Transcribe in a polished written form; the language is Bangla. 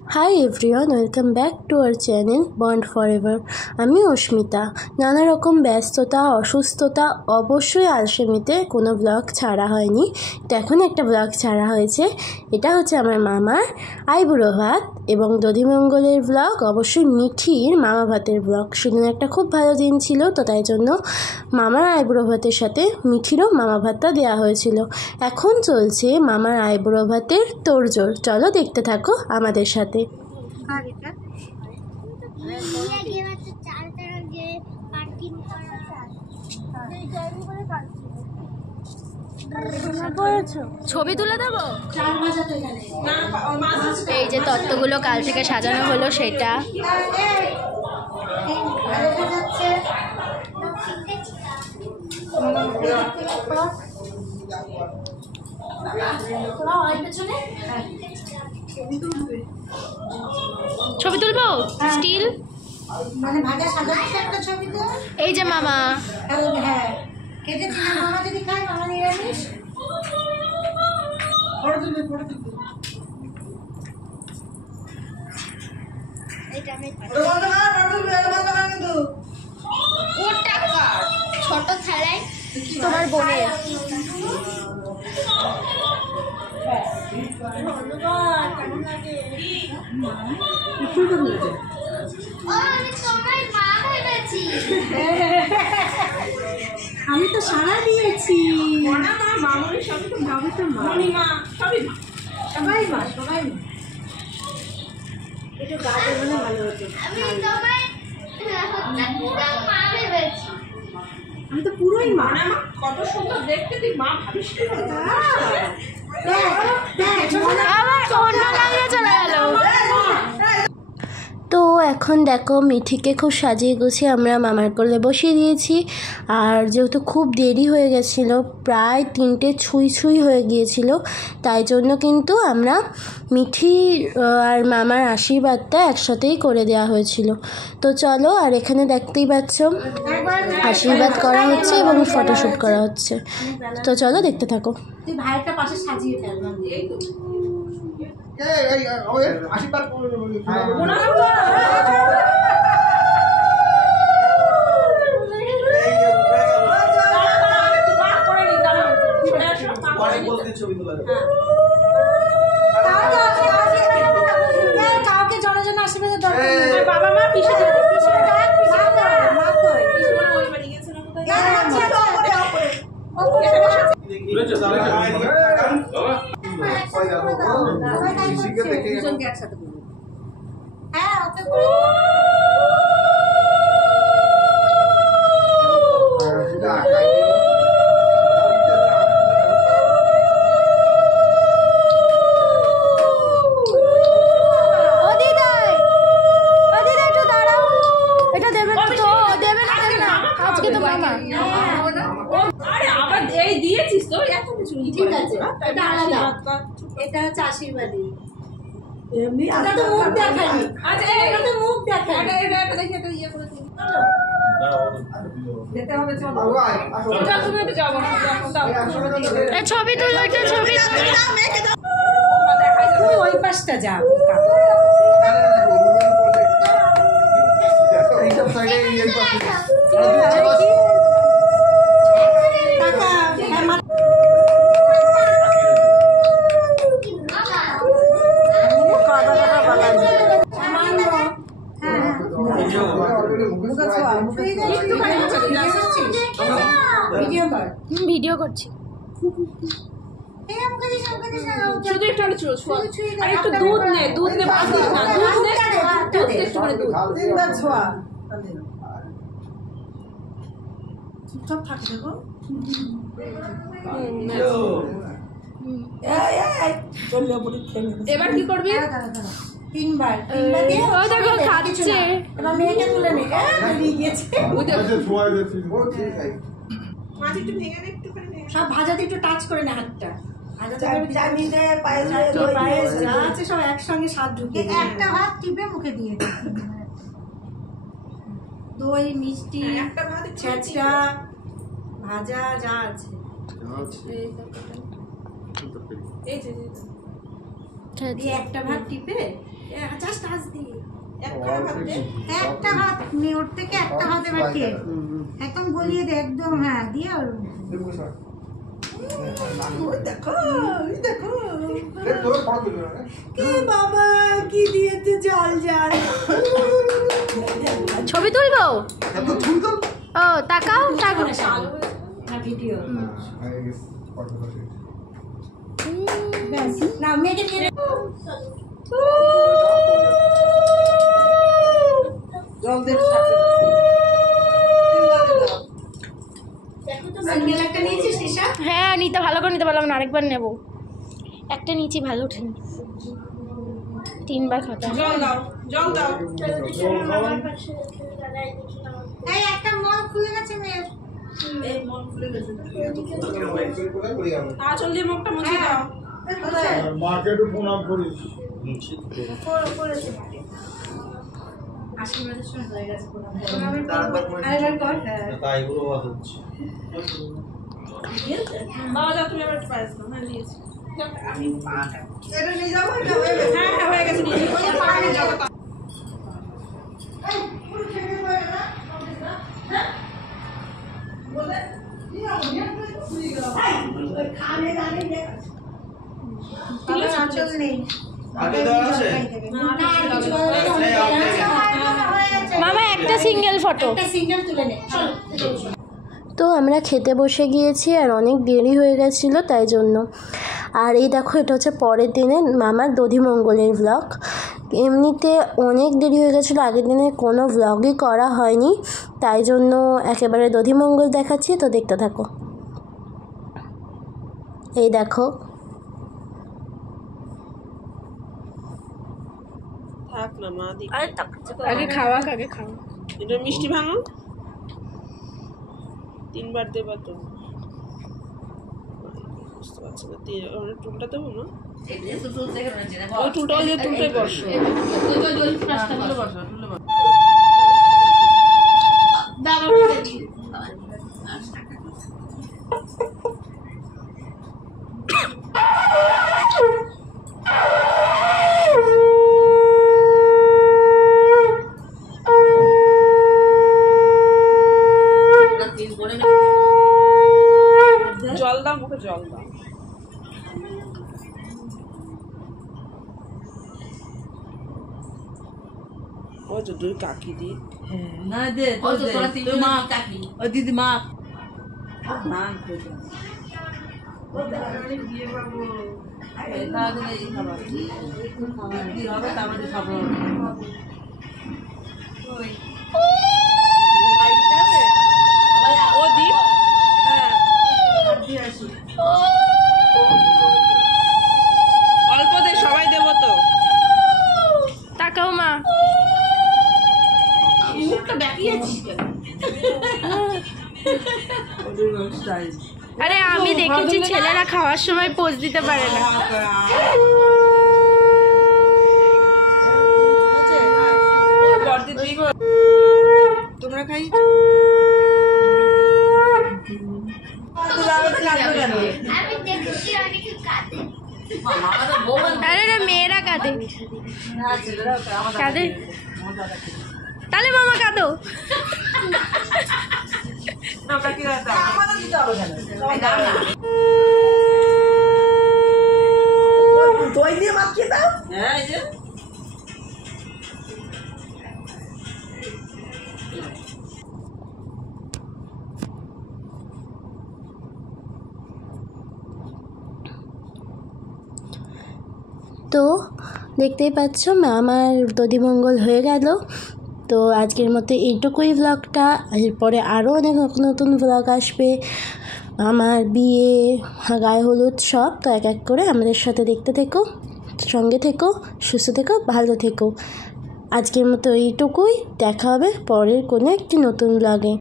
Hi everyone, welcome back to our channel bond forever. আমি অস্মিতা। নানা রকম ব্যস্ততা, অসুস্থতা, অবশ্যই আলসেমিতে কোনো ব্লগ ছাড়া হয়নি। তো এখন একটা ব্লগ ছাড়া হয়েছে। এটা হচ্ছে আমার মামার আইবুড়ো ভাত এবং দধিমঙ্গলের ব্লগ, অবশ্যই মিঠির মামা ভাতের ব্লগ। সেদিন একটা খুব ভালো দিন ছিল, তো তাই জন্য মামার আইবুড়ো ভাতের সাথে মিঠিরও মামা ভাতটা দেওয়া হয়েছিল। এখন চলছে মামার আইবুড়ো ভাতের তোড়জোড়। চলো দেখতে থাকো আমাদের সাথে। ছবি তুলে দেবো। এই যে তত্ত্বগুলো কাল থেকে সাজানো হলো সেটা। ছবি তুলবো স্টিল মানে ভাজা সাজাচ্ছে একটা ছবি তো। এই যে মামা, হ্যাঁ কেটেছি না মামা, যদি খায় মামা নিরামিষ। ছোট থালায় তোমার বোনের আমি তো সারা দিয়েছি। সবাই মা একটু গাছে হলে ভালো হতো। আমি তো পুরোই মা। কত সুন্দর দেখতে, তুই মা ভাবিস কি? তো এখন দেখো মিঠিকে খুব সাজিয়ে গুছিয়ে আমরা মামার কোলে বসিয়ে দিয়েছি। আর যেহেতু খুব দেরি হয়ে গেছিলো, প্রায় 3টে ছুঁই হয়ে গিয়েছিল, তাই জন্য কিন্তু আমরা মিঠি আর মামার আশীর্বাদটা একসাথেই করে দেওয়া হয়েছিল। তো চলো, আর এখানে দেখতেই পাচ্ছ আশীর্বাদ করা হচ্ছে এবং ফটোশ্যুট করা হচ্ছে। তো চলো দেখতে থাকো। তুই ভাইয়েরটা পাশে সাজিয়ে ফেললাম। কাউকে জনের জন্য আশীর্বাদের দরকার নেই। বাবা মা পিছে হ্যাঁ ওকে ঠিক আছে, এটা আলাদা। এটা হচ্ছে আশীর্বাদী। এটা তো মুখ দেখানি। আচ্ছা এটা তো মুখ দেখানি। এটা দেখি, এটা ইয়ে করে দিই। যেতে হবে, চলো। তুমি একটু যাও, ছবি তুলো, ছবি তুই ওই পাশটা যা। ভিডিও করছি। শুধু একটু আর একটু দুধ নে, দুধ নে, ছোঁয়া চুপচাপ থাকবে গো। এবার কি করবি? 3বার দিয়ে দেখো খাচ্ছে। এবার মেয়েকে তুলে নে। সব ভাজাতে একটু টাচ করে না হাতটা। আছে সব একসঙ্গে স্বাদ ঢুকে একটা ভাত টিপে মুখে দিয়ে দই মিষ্টি ছেঁচড়া ভাজা যা আছে। দিয়ে একটা ভাত টিপে জাস্ট টাচ দিয়ে একটা হাত ওর থেকে একটা হাত এবার কে একদম গলিয়ে দে একদম। হ্যাঁ দিয়ে আর দেখো দেখো বাবা কি দিয়েছে জল জল। ছবি তুলবো? ও তাকাও তাকাও। ভিডিও না মেয়েকে নিয়ে জল দে। হ্যাঁ নিতে ভালো করে নিতে পারলাম না, আরেকবার নেব। একটা নিচে ভালো ওঠেনি, 3 বার খাতা। জল দাও জল দাও। এই একটা মল খুলে গেছে মেয়ের। এই মন খুলে গেছে। আঁচল দিয়ে মুখটা মুছে দাও। মার্কেটে প্রণাম করিস। আশীর্বাদের সময় হয়ে গেছে আরেকবার কর। তাই গুলো হচ্ছে। বাবা যাও তুমি আবার পায়েস দাও। হ্যাঁ দিয়েছি। আমি পাটা এটা নিয়ে যাবো। হ্যাঁ হ্যাঁ হয়ে গেছে নিয়ে যাও। মামা একটা সিঙ্গেল ফটো। তো আমরা খেতে বসে গিয়েছি আর অনেক দেরি হয়ে গেছিলো তাই জন্য। আর এই দেখো এটা হচ্ছে পরের দিনে মামার দধিমঙ্গলের ব্লগ। এমনিতে অনেক দেরি হয়ে গেছিলো, আগের দিনে কোনো ব্লগই করা হয়নি, তাই জন্য একেবারে দধিমঙ্গল দেখাচ্ছি, তো দেখতে থাকো। এই দেখো থাক না মা দি। আগে খাওয়া আগে খাওয়া। এটা মিষ্টি ভাঙো 3 বার দেবা তো। বুঝতে পারছি না টুলটা দেবো না। ওই টুলটা ওই টুলটাই বসো। জল দাও মুখে জল দাও। ওই তো 2 কাকি দি। না দে তো দে মা কাকি ও দিদি মা না তো ও দাঁড়ানি বিয়ে বাবু এই দাদা এই খাবার কি হবে তাহলে খাবো। ওই লাইটটাবে ও দি। হ্যাঁ দিয়ে আসি অল্প দে সবাই দেবো তো। তাকাও মা। মুখটা দেখিয়েছিস কেন? আরে আমি দেখেছি ছেলেরা খাওয়ার সময় পোজ দিতে পারে না। তোমরা খাই আরে না মেয়েরা কাঁদে কাঁদে, তাহলে মামা কাঁদো। দই দিয়ে মাখিয়ে দাও। হ্যাঁ এই যে তো দেখতেই পাচ্ছ আমার দধিমঙ্গল হয়ে গেল। তো আজকের মতো এইটুকুই ব্লগটা। এরপরে আরও অনেক নতুন ব্লগ আসবে, আমার বিয়ে, গায়ে হলুদ সব। তো এক এক করে আমাদের সাথে দেখতে থেকো, সঙ্গে থেকো, সুস্থ থেকো, ভালো থেকো। আজকের মতো এইটুকুই, দেখা হবে পরের কোনো একটি নতুন ব্লগে।